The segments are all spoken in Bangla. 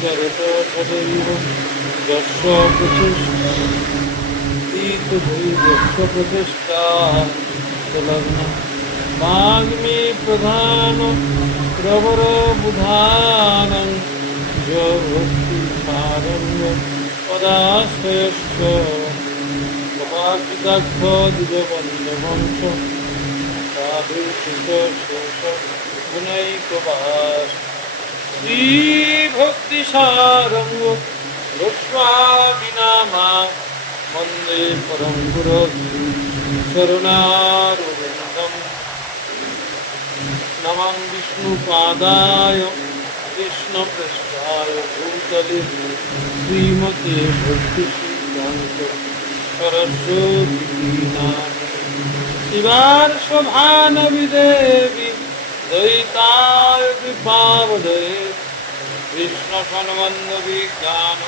জগত তদৈব যস্য প্রচেষ্টা লগ্ন মাগ্মি প্রধান প্রবর বুধানং ভক্তি সারণ্য পদাশ্রয়শ্চ কপাকিতাক্ষ দ্বিজবন্ধবংশ সাধু সুত শেষ গুণৈকবাস শ্রী ভক্তি সারঙ্গ গোস্বামী নামা বন্দে পরম গুরু চরণারবিন্দম নমঃ বিষ্ণুপাদায় কৃষ্ণপৃষ্ঠায় ভূতলে শ্রীমতে ভক্তি সিদ্ধান্ত সরস্বতী নামে শিবার শোভানবী দেবী দয়িতায় কৃপাবদয়ে কৃষ্ণ সম্বন্ধ বিজ্ঞান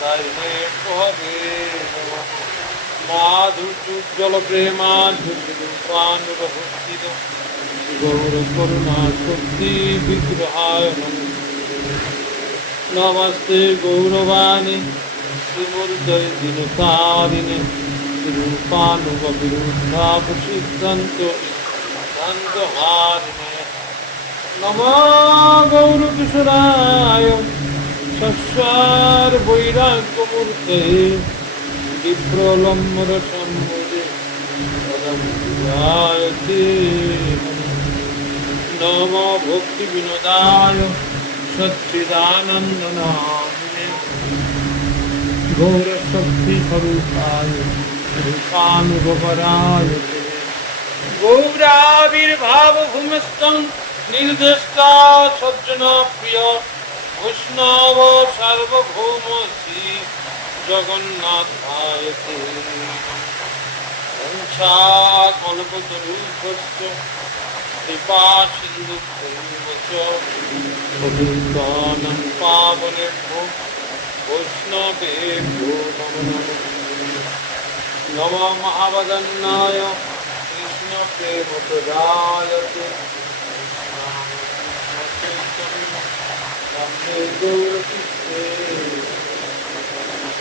দারিণে পহবে মাধুর্যুজ্জ্বল প্রেমাধুর্যরূপানুভূতিদ গৌর করুণা শক্তি বিগ্রহায় নমস্তে গৌরবাণী শ্রীমূর্তয় দিনতারিণে রূপানুবিরুদ্ধাপসিদ্ধন্ত ধান্তহারিণে নমো গৌর কিশোরায় শস্যার বৈরাগ্যমূর্তে বিপ্রলম্বর সম্মুখে পদমূলায়তে নমো ভক্তি বিনোদায় সচ্চিদানন্দ নামিনে গৌরশক্তি স্বরূপায় রূপানুভবরায় গৌরাবির্ভাব ভূমিস্থং নির্দেষ্টা সজ্জন প্রিয় বৈষ্ণব সার্বভৌম শ্রী জগন্নাথায়তে কল্পতরুভ্যশ্চ কৃপা সিন্ধু পতিতানাং পাবনেভ্যো বৈষ্ণবেভ্যো নমো মহাবদন্নায় কৃষ্ণ প্রেমপ্রদায়তে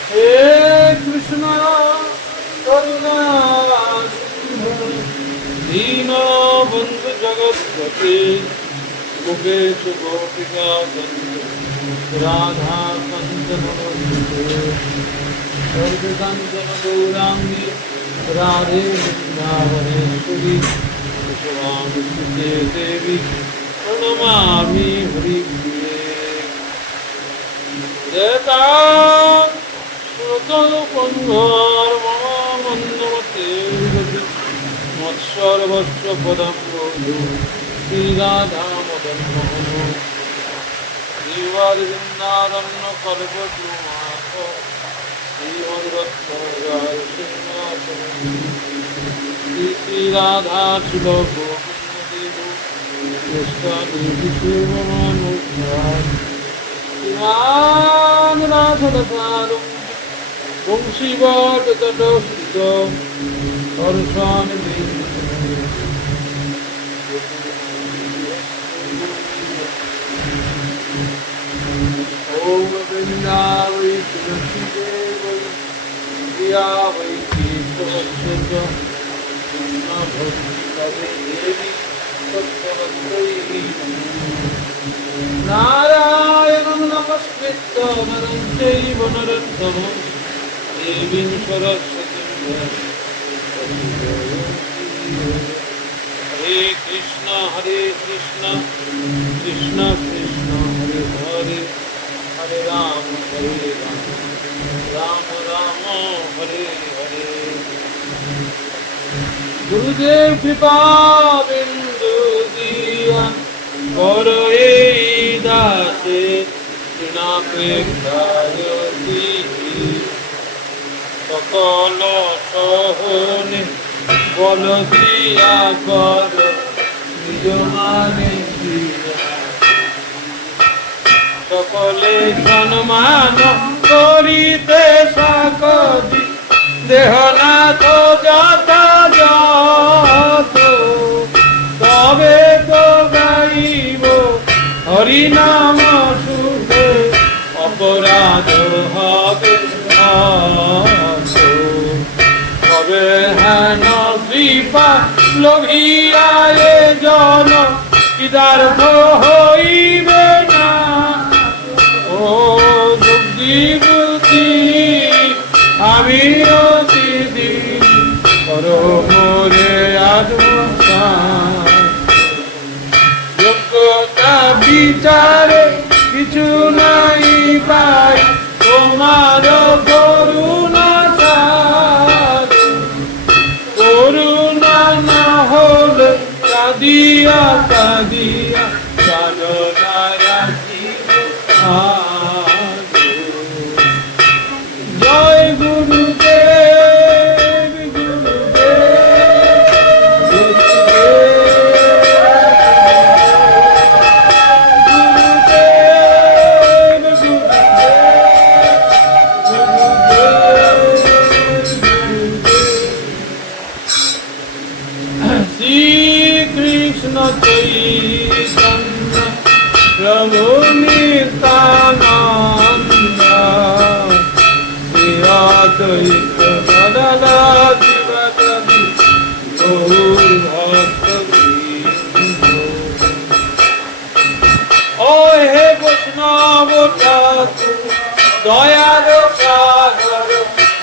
হে কৃষ্ণ করুণা দীন বন্ধু জগৎপতি গোপেশ গোপিকা রাধা কান্ত সর্বকাঞ্চন গৌরাঙ্গী রাধে বৃন্দাবনেশ্বরী কুশলামি সুতে দেবী প্রণমামি হরিপ্রিয়ে দেতাং শ্রোতপঙ্গর মম মন্দমতে মৎসর্বস্ব পদম বন্ধু শ্রীরাধা মদন মোহন শ্রীবৃন্দারণ্য কল্পদ্রুমাস শ্রীমদ্রত্নরায় সিংহাসন শ্রীরাধা শিল গোবিন্দ রাধরসারম বংশীবটতটস্থিত হর্ষণ ওম বৃন্দাবৈ তুলসী দেবৈ প্রিয়া বৈ কেশবস্য কৃষ্ণ ভক্তি করে দেবী সত্যবত্তৈ নারায়ণং নমস্কৃত্য নরং চৈব নরোত্তমং দেবীং সরস্বতীং হরে কৃষ্ণ কৃষ্ণ কৃষ্ণ হরে হরে হরে রাম রাম রাম হরে হরে গুরুদেব কৃপা বিন্দু দিয়া করো এই দাসে তৃণাপেক্ষায়তি সকল সহনে বল দিয়া কর নিজ মানে সকলে সম্মান করিতে সকলি দেহনাথ যথাযথ তবে তো গাইব হরিনাম সুখে অপরাধ হবে তবে হেন কৃপা লোভিয়ায়ে জন কিদার্থ হইবে না ও বুদ্ধি বুদ্ধি আমি অতিদিন পরমরে আত্মসাৎ যোগ্যতা বিচারে কিছু নাই পাই তোমার করুণা ছাড়া করুণা না হলে কাঁদিয়া কাঁদিয়া সাধনা রাখিব জয় গুরুদেব শ্রীকৃষ্ণ চৈতন্য প্রভু নিত্যানন্দ শ্রী অদ্বৈত গদাধর শিবাসাদি গৌর ভক্তবৃন্দ। ও হে বৈষ্ণব ঠাকুর দয়ার সাগর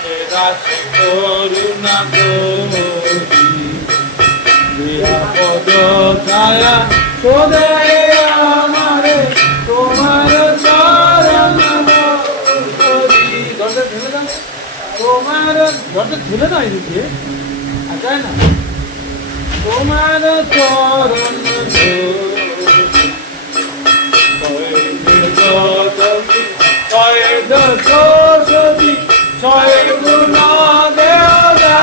হে দাস করুণা করি পদ ছায়া সদায় আমারে তোমার চরণ তোমার ঘরটা ঝুলে না এদিকে যায় না তোমার চরণ সরস্বতী ছয় গুণ দেওয়া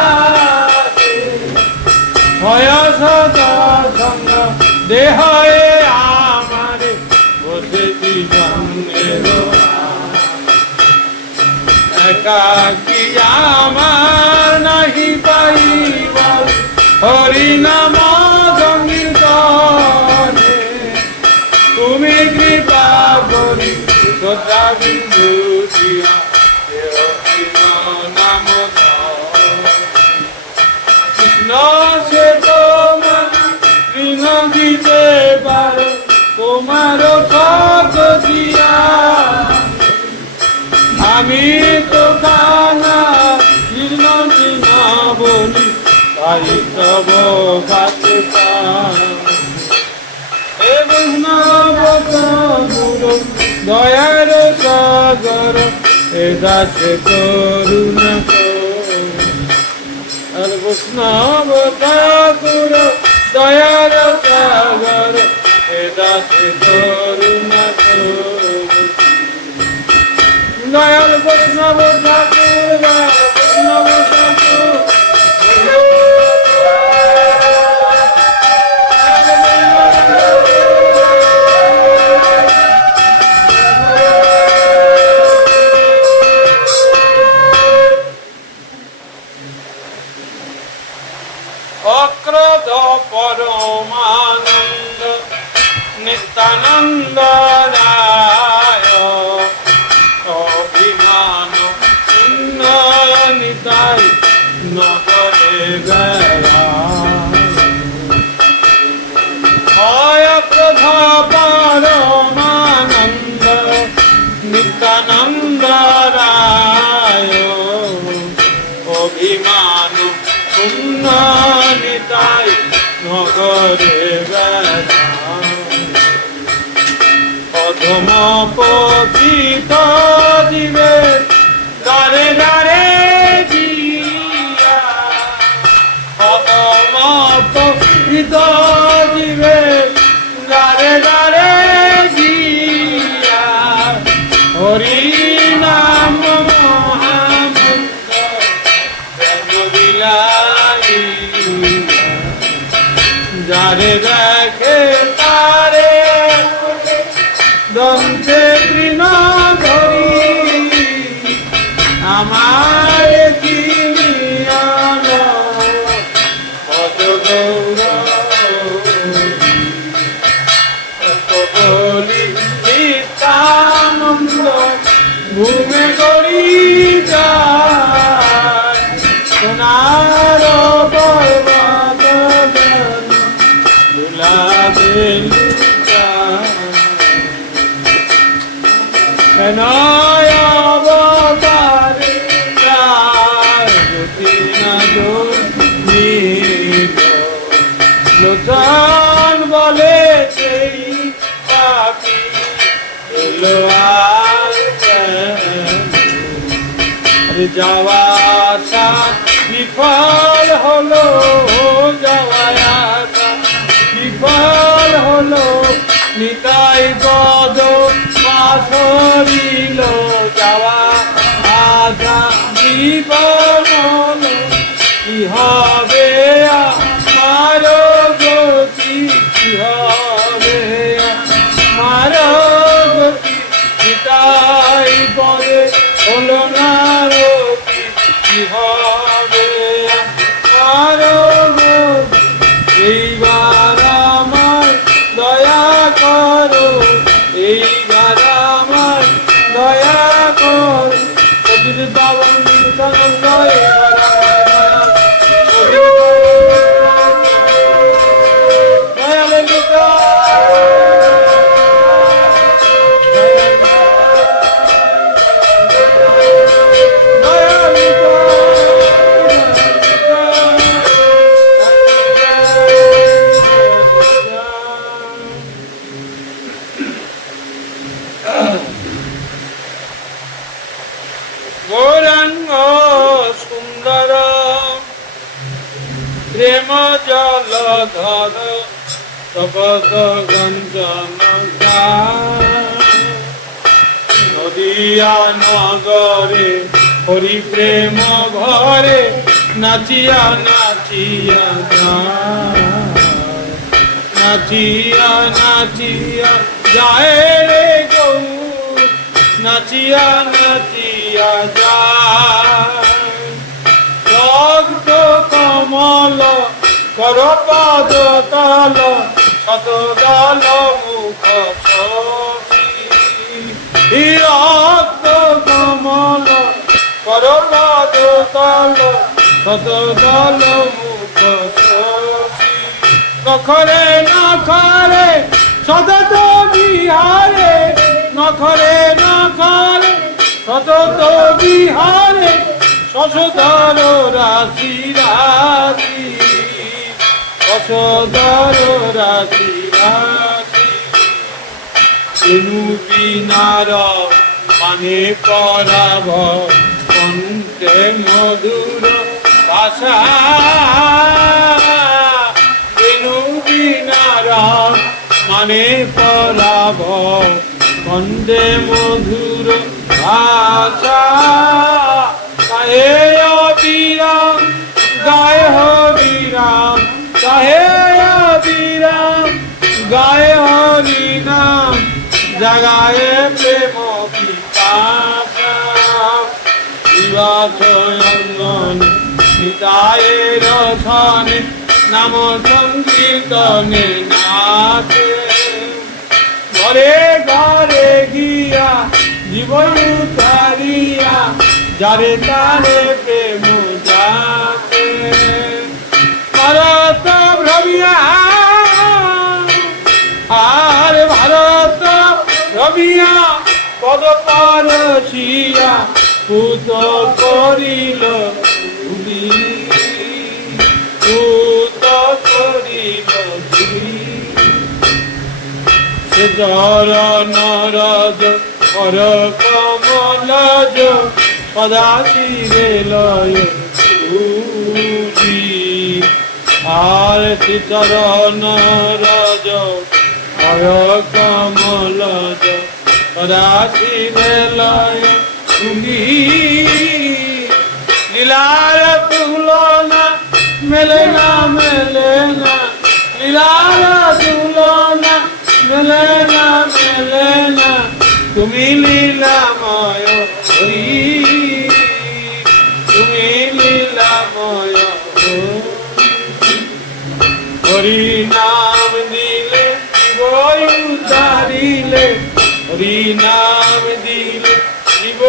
ভয় সদা সঙ্গ দেহে আমারে বসেছি সঙ্গের একাকি আমার নাহি পাইব হরি নাম সংকীর্তনে তুমি কৃপা করি শ্রদ্ধা বিন্দু দিয়া নাম কৃষ্ণ সে তোমার ঋণ দিতে পারে তোমার ঠক দিয়া আমি তো খানা কৃষ্ণ কৃষ্ণ বলি তাই তব কাছে হে বৈষ্ণব গুরু দয়ার সাগর হে দাস করুণা বৈষ্ণব ঠাকুর দয়ার সাগর হে দাস করুণা দয়াল বৈষ্ণব ঠাকুর বৈষ্ণব ঠাকুর অক্রোধ পরমানন্দ নিত্যানন্দ রায় অভিমান উন্নয়নিতাই নগরে হয় ক্রোধ পরমানন্দ নিত্যানন্দ রায় অভিমান উন্নয়নিতাই নগরে অধম পতিত জীবে দারে দারে দিয়া অধম পতিত জীবে দারে দারে দিয়া হরি নাম যারে দেখে তারে দন্তে তৃণ ধরি আমার চিনিয়াল পদ গৌর বলি নিত্যানন্দ ঘুমে গড়ি যায় সোনার পর্বত দুলা দেলু অবতারে জ্যোতি না লোচন বলে সেই পাখি এলো আরে যাওয়া আসা বিফল হলো যাওয়া আসা বিফল হলো নিতাই পদ পাশরিল যাওয়া আসা বিফল হলো কি হবে আমার গতি কি হবে আমার গতি নিতাই পদে হলো না রতি কি হবে আমার গতি এইবার আমার দয়া করো এইবার আমার দয়া করো সজিত বাবা নিত্যানন্দ এবার গৌরাঙ্গ সুন্দর প্রেম জলধর তপত গঞ্জন নদিয়া নগরে হরি প্রেম ঘরে নাচিয়া নাচিয়া নাচিয়া নাচিয়া যায় রে গৌ নাচিয়া নাচিয়া যায় রক্ত কমল কর পাদ তাল শত দল মুখ রক্ত কমল কর পাদ তাল শত দল মুখ নখরে নখরে সতত বিহারে নখরে নখরে সতত বিহারে শশধর রাশি রাশি শশধর রাশি রাশি রেণু বিনার মানে পরাভ কণ্ঠে মধুর ভাষা রেণু বিনার মানে পরাভ কণ্ঠে মধুর ভাষা গায়ে অবিরাম গায়ে হরিরাম গায়ে অবিরাম গায়ে হরিনাম জাগায়ে প্রেম পিপাসা শিবাচয়ন নিতায়ের রসনে নাম সংকীর্তনে নাচে ঘরে ঘরে গিয়া জীবন উতারিয়া যারে তারে প্রেম যাতে ভারত ভ্রমিয়া আর ভারত ভ্রমিয়া পদ পারসিয়া পুত করিল ভুলি পুত করিল ভুলি সে চরণ রজ কর কমলজ সদা শিরে লয় আর সে চরণ রজ কর কমলজ সদা শিরে লয় লীলার তুলনা মেলে না মেলে না লীলার তুলনা মেলে না মেলে না তুমি লীলাময় হরি তুমি লীলাময় হরি নাম দিলে জীবন উতারিলে হরি নাম দিলে জীব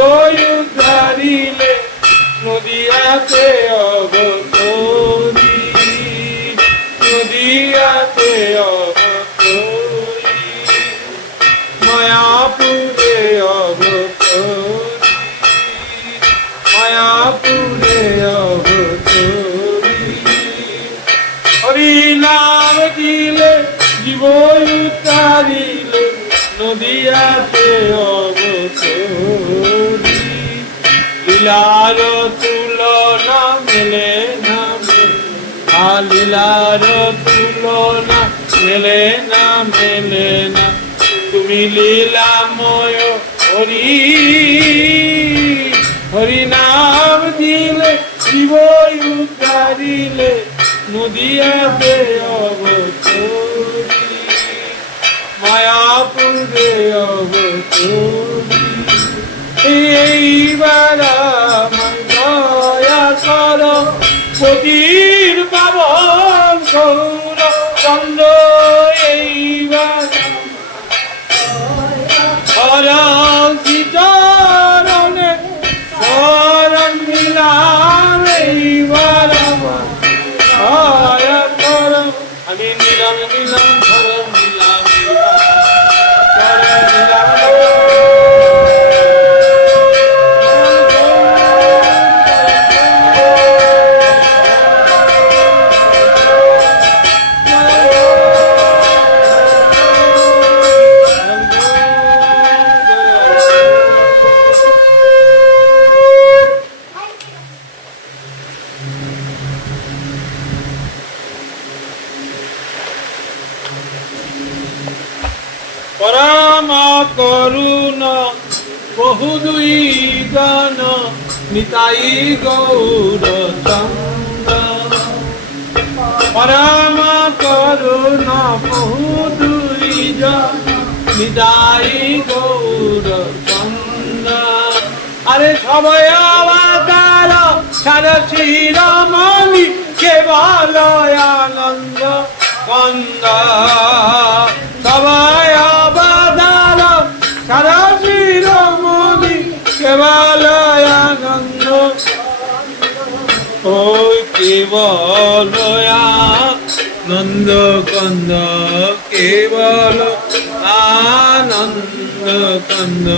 উদ্ধারিলে নদিয়াতে অবতরী, নদিয়াতে অবতরী, মায়াপুরে অবতরী, মায়াপুরে অবতরী। হরি নাম দিলে জীব উদ্ধারিলে নদিয়াতে অবতরী, লীলার তুলনা মেলে না, লীলার তুলনা মেলে না, মেলে না। তুমি লীলাময় হরি, হরি নাম দিলে জীব উদ্ধারিলে নদিয়াতে অবতরী, মায়াপুরে অবতরী। এইবার আমার দয়া কর পতির পাবন সৌর চন্দ্র, এইবার চরণে শরণ নিলাম, এইবার আমার দয়া কর। আমি নিলাম নিলাম শরণ নিলাম, শরণ নিলাম। পরম করুণ বহু দুই জন নিতাই গৌর চন্দ্র, পরম করুণ বহু দুই জন নিতাই গৌর চন্দ্র। আরে সবয় অবতার সারা শিরোমণি কেবল আনন্দ কন্দ, সবাই অবতার সারা শিরোমণি কেবল আনন্দ, ওই কেবল আনন্দ কন্দ, কেবল আনন্দ কন্দ।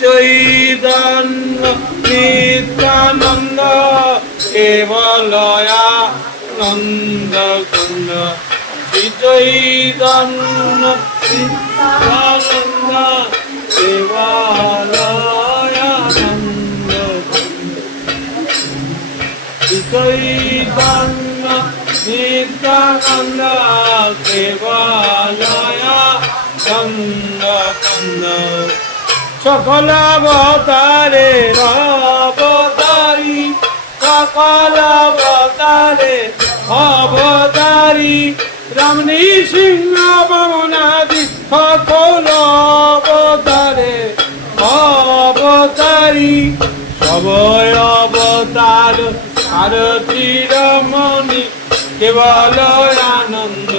চৈতন্য নিত্যানন্দ কেবল আনন্দ কন্দ, চৈতন্য নিত্যানন্দ কেবল আনন্দ কন্দ, চৈতন্য নিত্যানন্দ কেবল আনন্দ কন্দ। সকল অবতারে অবতারী, সকল অবতারে অবতারী, রাম নৃসিংহ বামনাদি সকল অবতারে অবতারী, সবয় অবতার আরতি রমণী কেবল আনন্দ।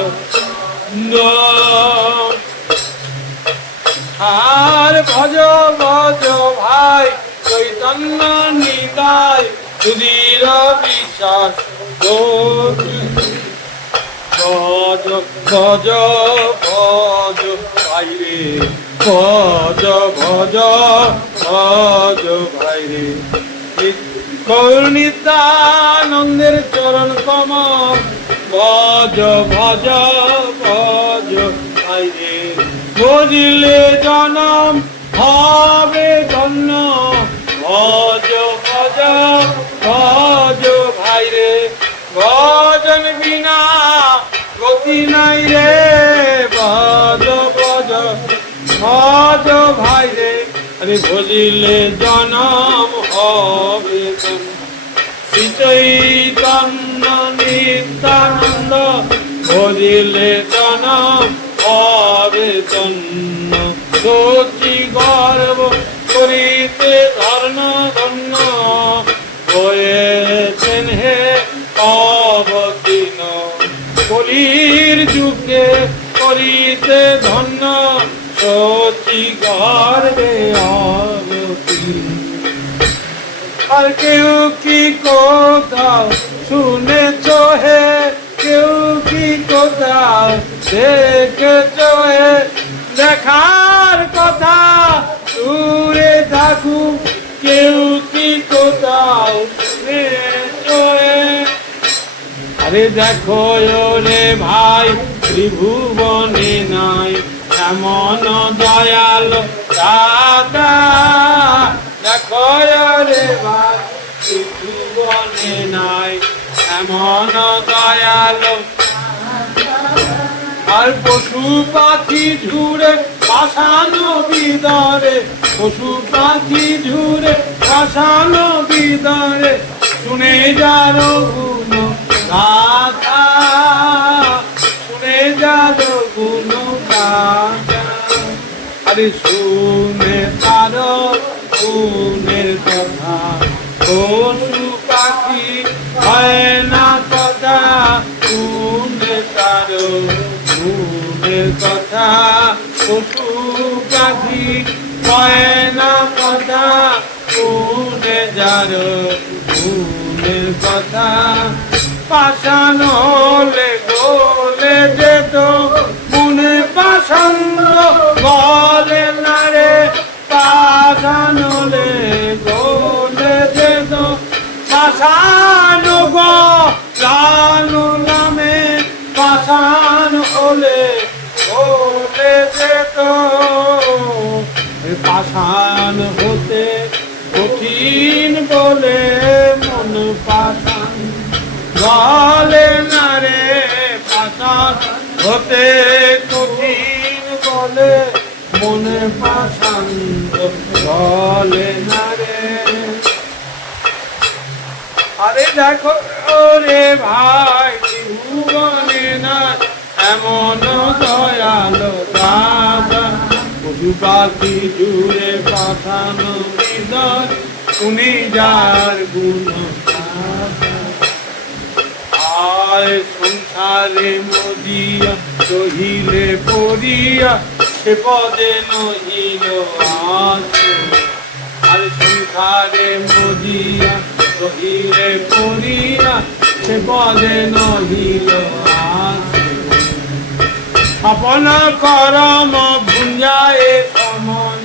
আর ভজ ভজ ভাই চৈতন্য নিতাই সুধীর বিশ্বাস, ভজ ভজ ভজ ভাই রে, ভজ ভজ ভজ ভাই রে। গৌরনিত্যানন্দের চরণ কমল ভজ ভজ ভজ ভাই রে। বুঝিলে জনম হবে ধন্য, ভজ ভজ ভজ ভাই রে। ভজন বিনা গতি নাই রে, ভজ ভজ ভজ ভাই রে। আরে বুঝিলে জনম হবে ধন্য, শ্রী চৈতন্য নিত্যানন্দ বুঝিলে জনম হবে ধন্য। সচি গর্ব করিতে ধর্ম ধন্য, হয়েছেন হে অবতীর্ণ। কলির যুগে করিতে ধন্য, সচি গর্বে অবতীর্ণ। আর কেউ কি কোথাও শুনেছ হে, কেউ কি কোথাও দেখেছ হে, দেখার কথা দূরে থাকুক, কেউ কি কোথাও শুনেছ হে। আরে দেখো রে ভাই ত্রিভুবনে নাই এমন দয়াল দাদা, দেখো রে ভাই ত্রিভুবনে নাই এমন দয়াল। আর পশু পাখি ঝুড়ে পাশানো বিদরে, পশু পাখি ঝুড়ে পাশানো বিদরে, শুনে যার গুণ গাথা, শুনে যার গুণ গাথা। আরে শুনে তার গুণের কথা, পশু পাখি হয় না কথা, শুনে তার গুণের কথা, পশু পাখি হয় না কথা, শুনে যার গুণের কথা। পাষাণ হলে গলে যেত, মনে পাষাণ গলে না রে, পাষাণ হলে গলে যেত, পাষাণ গলানো নামে, পাষাণ হলে গলে যেত। পাষাণ হতে কঠিন বলে মন পাষাণ গলে না রে, পাষাণ হতে কঠিন বলে মনে পাষাণ গলে না রে। আরে দেখো রে ভাই ত্রিভুবনে না এমন দয়াল দাদা, পশু পাখি জুড়ে পাঠানো হৃদয়, শুনি যার গুণ গাথা। আর সংসারে মজিয়া রহিলে পড়িয়া, সে পদে নহিল আছো। আর সংসারে মজিয়া রহিলে পড়িয়া, সে পদে নহিল আছো। আপন করম ভুঞ্জায়ে সমন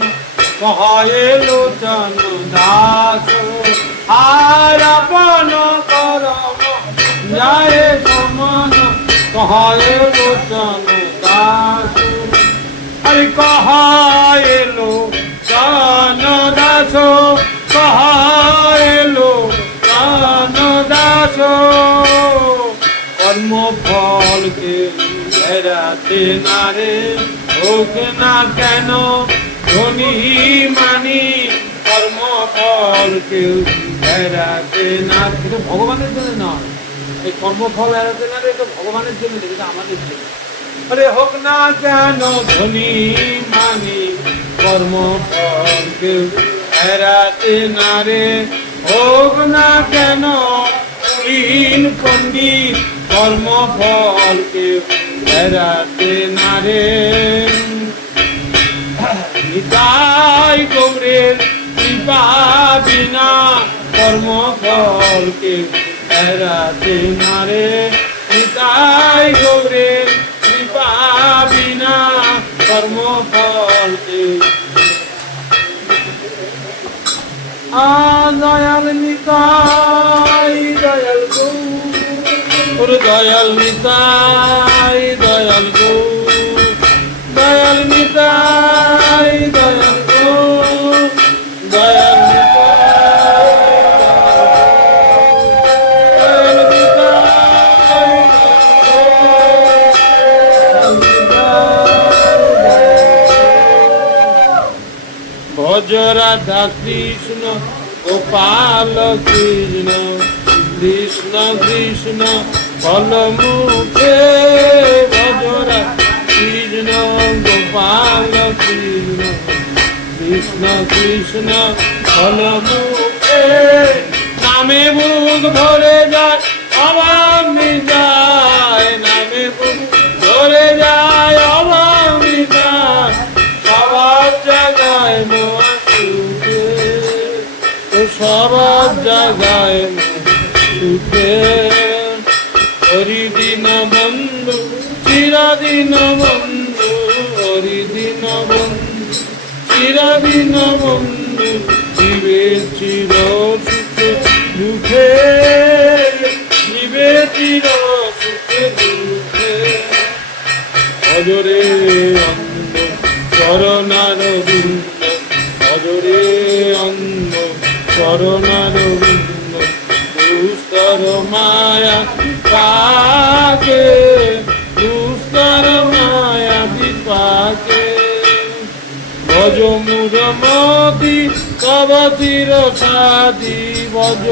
কহে লোচন দাস, আর আপন করম যায় সমন কহে লোচন দাস। আরে কহে লোচন দাস, কহে লোচন দাস। কর্মফলকে বেড়াতে না রে, হোক না কেন ধনী মানি, কর্মফল কেউ বেড়াতে না। কিন্তু ভগবানের জন্য নয়, এই কর্মফল এড়াতে না রে, এটা ভগবানের জন্য, এটা আমাদের জন্য। আরে হোক না কেন ধনী মানি, কর্মফল কেউ এড়াতে না রে, হোক না কেন কুলীন পণ্ডিত, কর্মফল কেউ এড়াতে না রে। নিতাই গৌরের কৃপা বিনা, কর্মফল কেউ এড়াতে না রে, নিতাই গৌরের কৃপা বিনা, কর্মফল কেউ। দয়াল নিতাই দয়াল গৌর, দয়াল নিতাই দয়াল গৌর, দয়াল নিতাই দয়াল গৌর, দয়াল নিতাই দয়াল নিতাই। ভজ রাধা কৃষ্ণ গোপাল কৃষ্ণ, কৃষ্ণ কৃষ্ণ ফল মুখে, ভজ রাধা কৃষ্ণ গোপাল কৃষ্ণ, কৃষ্ণ কৃষ্ণ ফল মুখে। নামে বুক ভরে যায় অবামি যায়, নামে বুক ভরে যায় অবামি যায়, সবার জায়গায় মোয়া সুখে। ও সব জায়গায় সুখে হরিদিন বন্ধু চিরদিন বন্ধু হরিদিন বন্ধু চিরদিন বন্ধু দিবে চির সুখে দুঃখে দিবে চির সুখে দুঃখে অজরে অন্ধ করোনার বৃন্দ অজরে অন্ধ করোনার বৃন্দ দুস্তর মায়া পাকে দুস্তর মায়া বিপাকে ভজ মুর মতি তব চির সাদি ভজ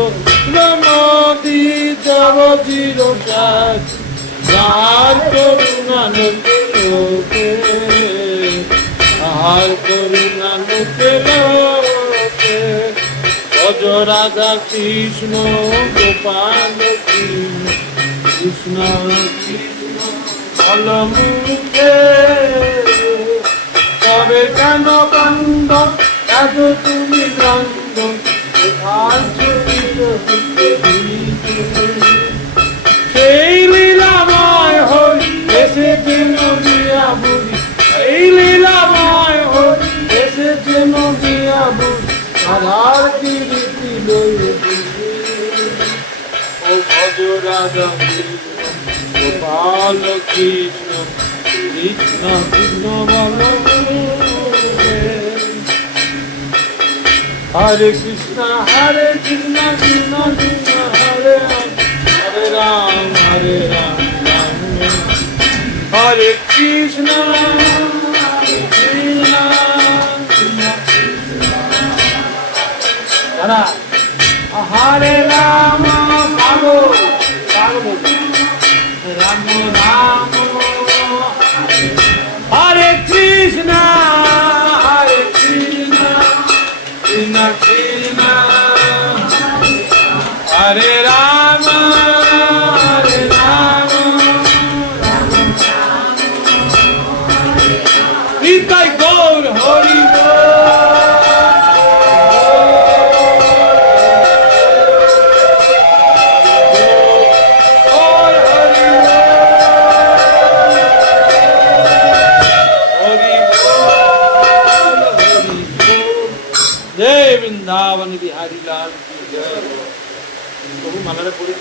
মতি তব চির সাদি আর করুণা লোকে আর করুণা লোকে ভজ রাধা কৃষ্ণ গোপাল কৃষ্ণ কৃষ্ণ অলমুখে তবে কেন বন্ধ এত তুমি বন্ধ আর সেই লীলাময় হই এসেছে নদিয়া বুড়ি এই লীলাময় হই এসেছে নদিয়া বুড়ি আধার কীর্তি লইয়ে ও ভজ রাধা গোপাল কৃষ্ণ কৃষ্ণ কৃষ্ণ বল হরে কৃষ্ণ কৃষ্ণ কৃষ্ণ হরে হরে রাম রাম হরে কৃষ্ণ কৃষ্ণ দাদা হরে রাম পাগো পাগো রাম রাম হরে কৃষ্ণ কৃষ্ণ কৃষ্ণ হরে রাম নিতাই গৌর হরি जय वृंदावन बिहारी लाल की जय प्रभु माला पड़ी